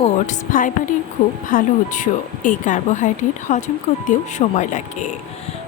Oats ফাইবারের খুব ভালো উৎস। এই কার্বোহাইড্রেট হজম করতেও সময় লাগে।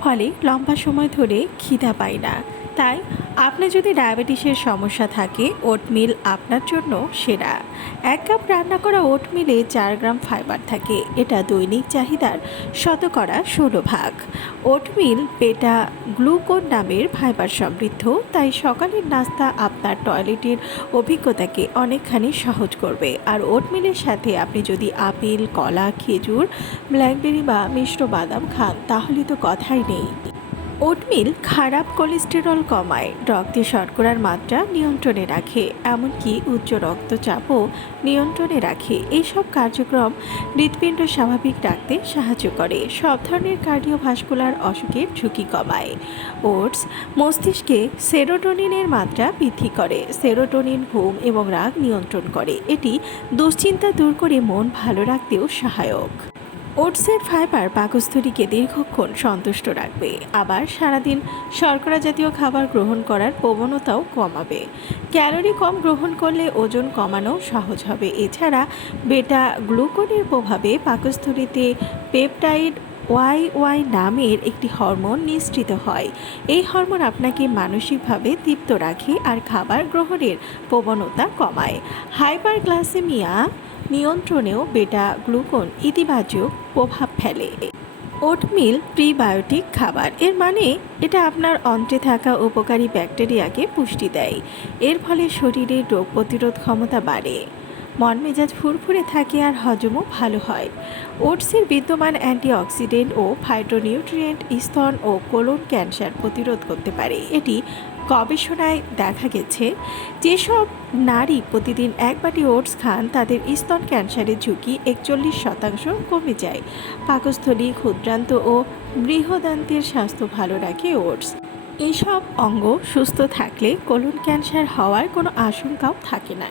ফলে লম্বা সময় ধরে খিদা পায় না। তাই আপনার যদি ডায়াবেটিসের সমস্যা থাকে, ওটমিল আপনার জন্য সেরা। এক কাপ রান্না করা ওটমিলে চার গ্রাম ফাইবার থাকে। এটা দৈনিক চাহিদার শতকরা ষোলো ভাগ। ওটমিল পেটা গ্লুকোন নামের ফাইবার সমৃদ্ধ, তাই সকালের নাস্তা আপনার টয়লেটের অভিজ্ঞতাকে অনেকখানি সহজ করবে। আর ওটমিলের সাথে আপনি যদি আপেল, কলা, খেজুর, ব্ল্যাকবেরি বা মিশ্র বাদাম খান, তাহলে তো কথাই নেই। ওটমিল খারাপ কোলেস্টেরল কমায়, রক্তে শর্করার মাত্রা নিয়ন্ত্রণে রাখে, এমনকি উচ্চ রক্তচাপও নিয়ন্ত্রণে রাখে। এইসব কার্যক্রম হৃৎপিণ্ড স্বাভাবিক রাখতে সাহায্য করে। সব ধরনের কার্ডিওভাস্কুলার অসুখের ঝুঁকি কমায়। ওটস মস্তিষ্কে সেরোটোনিনের মাত্রা বৃদ্ধি করে। সেরোটোনিন, ঘুম এবং রাগ নিয়ন্ত্রণ করে। এটি দুশ্চিন্তা দূর করে মন ভালো রাখতেও সহায়ক। ওটসের ফাইবার পাকস্থলীকে দীর্ঘক্ষণ সন্তুষ্ট রাখবে। আবার সারাদিন শর্করা জাতীয় খাবার গ্রহণ করার প্রবণতাও কমাবে। ক্যালোরি কম গ্রহণ করলে ওজন কমানো সহজ হবে। এছাড়া বেটা গ্লুকোনের প্রভাবে পাকস্থলীতে পেপটাইড ওয়াই ওয়াই নামের একটি হরমোন নিঃসৃত হয়। এই হরমোন আপনাকে মানসিকভাবে তৃপ্ত রাখে আর খাবার গ্রহণের প্রবণতা কমায়। হাইপার হাইপারগ্লাসেমিয়া নিয়ন্ত্রণেও বেটা গ্লুকোন ইতিবাচক প্রভাব ফেলে। ওটমিল প্রিবায়োটিক খাবার, এর মানে এটা আপনার অন্ত্রে থাকা উপকারী ব্যাকটেরিয়াকে পুষ্টি দেয়। এর ফলে শরীরের রোগ প্রতিরোধ ক্ষমতা বাড়ে। মন মেজাজ ফুরফুরে থাকে আর হজমও ভালো হয়। ওটসের বিদ্যমান অ্যান্টিঅক্সিডেন্ট ও ফাইটোনিউট্রিয়েন্ট স্তন ও কোলন ক্যান্সার প্রতিরোধ করতে পারে। এটি গবেষণায় দেখা গেছে, যেসব নারী প্রতিদিন এক বাটি ওটস খান, তাদের স্তন ক্যান্সারের ঝুঁকি একচল্লিশ শতাংশ কমে যায়। পাকস্থলী, ক্ষুদ্রান্ত ও বৃহদান্তের স্বাস্থ্য ভালো রাখে ওটস। এইসব অঙ্গ সুস্থ থাকলে কোলন ক্যান্সার হওয়ার কোনো আশঙ্কাও থাকে না।